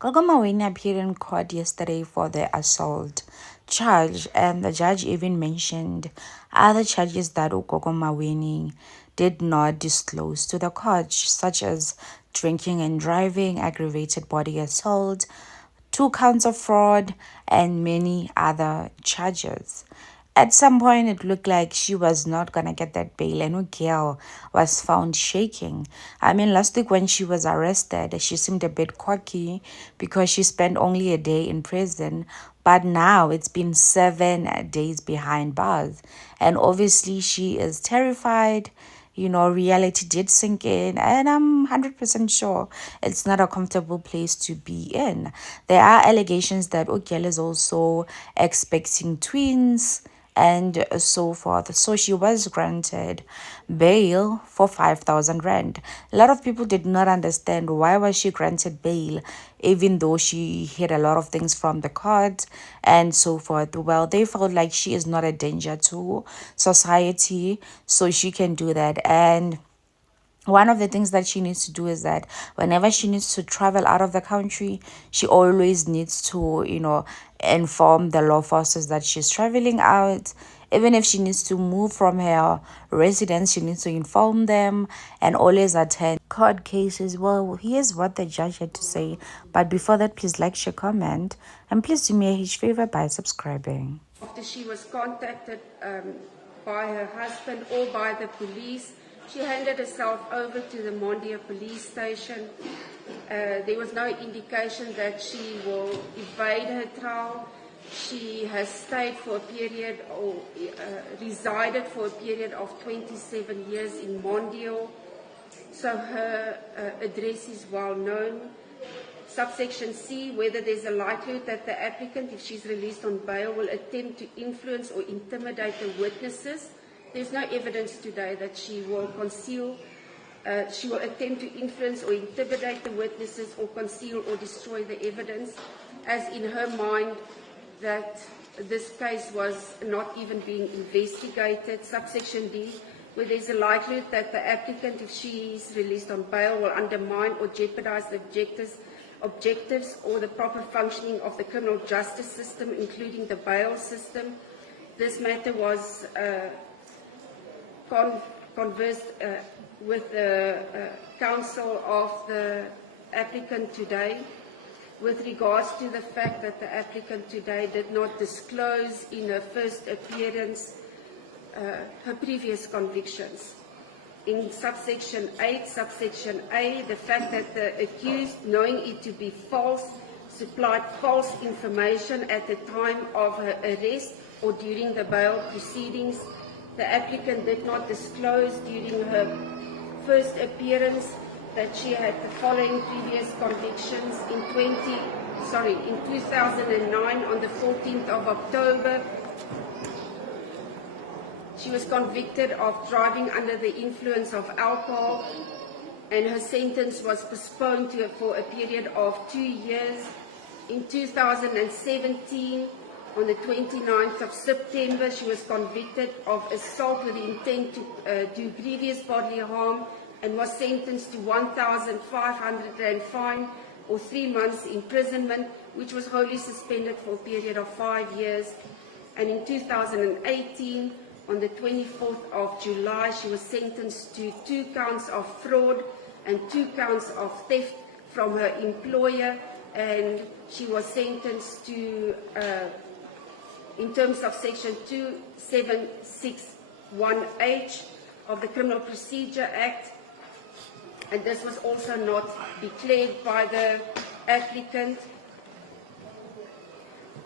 Gogo Maweni appeared in court yesterday for the assault charge, and the judge even mentioned other charges that Gogo Maweni did not disclose to the court, such as drinking and driving, aggravated body assault, 2 counts of fraud, and many other charges. At some point, it looked like she was not gonna get that bail, and girl was found shaking. I mean, last week when she was arrested, she seemed a bit cocky because she spent only a day in prison, but now it's been 7 days behind bars, and obviously she is terrified. Reality did sink in, and I'm 100% sure it's not a comfortable place to be in. There are allegations that Ogyal is also expecting twins and so forth. So she was granted bail for 5,000 rand. A lot of people did not understand why was she granted bail, even though she hid a lot of things from the court and so forth. Well, they felt like she is not a danger to society, so she can do that. And one of the things that she needs to do is that whenever she needs to travel out of the country, she always needs to, inform the law forces that she's traveling out. Even if she needs to move from her residence, she needs to inform them and always attend court cases. Well, here's what the judge had to say. But before that, please like, share, comment, and please do me a huge favor by subscribing. After she was contacted by her husband or by the police, she handed herself over to the Mondia police station. There was no indication that she will evade her trial. She has stayed for a period or resided for a period of 27 years in Mondial, so her address is well known. Subsection C, whether there's a likelihood that the applicant, if she's released on bail, will attempt to influence or intimidate the witnesses. There's no evidence today that she will attempt to influence or intimidate the witnesses or conceal or destroy the evidence, as in her mind that this case was not even being investigated. Subsection D, where there's a likelihood that the applicant, if she is released on bail, will undermine or jeopardize the objectives or the proper functioning of the criminal justice system, including the bail system. This matter was conversed with the counsel of the applicant today, with regards to the fact that the applicant today did not disclose in her first appearance her previous convictions. In subsection 8, subsection A, the fact that the accused, knowing it to be false, supplied false information at the time of her arrest or during the bail proceedings. The applicant did not disclose during her first appearance that she had the following previous convictions. In 2009, on the 14th of October, she was convicted of driving under the influence of alcohol, and her sentence was postponed for a period of 2 years. In 2017, on the 29th of September, she was convicted of assault with the intent to do grievous bodily harm and was sentenced to 1,500 rand fine or 3 months imprisonment, which was wholly suspended for a period of 5 years. And in 2018, on the 24th of July, she was sentenced to 2 counts of fraud and 2 counts of theft from her employer, and she was sentenced to, in terms of section 2761H of the Criminal Procedure Act, and this was also not declared by the applicant.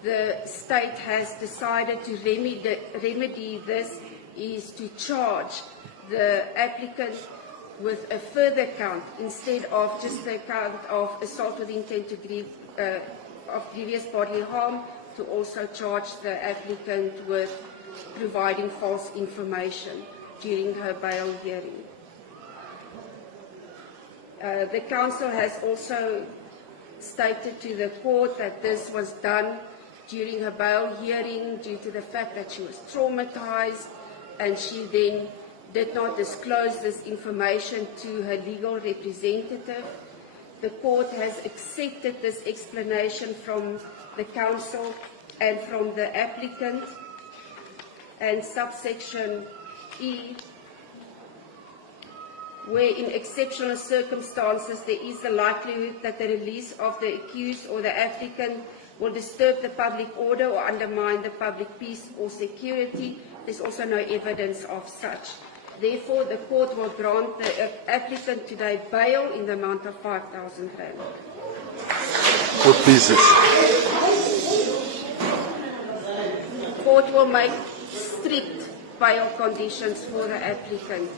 The state has decided to remedy this is to charge the applicant with a further count instead of just the count of assault with intent to of grievous bodily harm, to also charge the applicant with providing false information during her bail hearing. The council has also stated to the court that this was done during her bail hearing due to the fact that she was traumatized, and she then did not disclose this information to her legal representative. the court has accepted this explanation from the counsel and from the applicant. And subsection E, where in exceptional circumstances there is the likelihood that the release of the accused or the applicant will disturb the public order or undermine the public peace or security. There's also no evidence of such. Therefore, the court will grant the applicant today bail in the amount of 5,000 rand. Court pleases. Court will make strict bail conditions for the applicant.